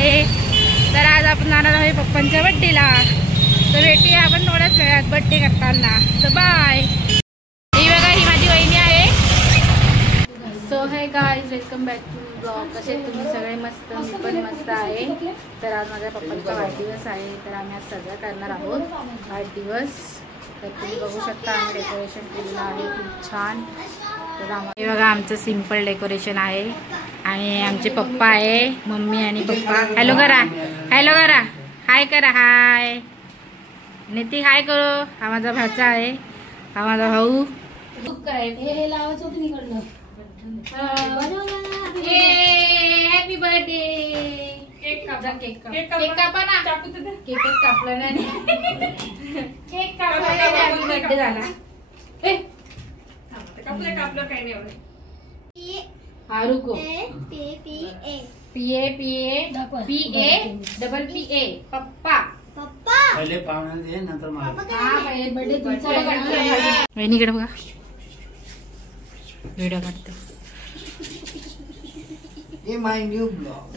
आहे. तर आज आपण जाणार आहे पप्पांच्या बड्डेला. तर भेटूया आपण थोड्याच वेळात बड्डे करताना. तर बाय. ही बघा, ही माझी वहिनी आहे. So hey guys, welcome back to blog. कसे तुम्ही सगळे? मस्त, मी पण मस्त आहे. तर आज माझ्या पप्पांचा वाढदिवस आहे. तर आम्ही आज साजरा करणार आहोत वाढदिवस. तर तुम्ही बघू शकता आम्ही डेकोरेशन केलेलं आहे खूप छान. तर हे बघा, आमचं सिम्पल डेकोरेशन आहे. आणि आमचे पप्पा आहे, मम्मी आणि पप्पा. हॅलो करा, हॅलो करा, हाय करा, हाय. निती हाय करो. हा माझा भाचा आहे, हा माझा भाऊ. Happy birthday. केक कापा ना. केकच कापला नाही. केक कापला. हॅपी बर्थडे झाला. कापलं काही नाही एवढं. हा रुको. पीए डबल पीए पप्पा. पहिले पाहुणे दे, नंतर मला. वहिनीकडे बघा, व्हिडिओ काढते. Hey my new blog.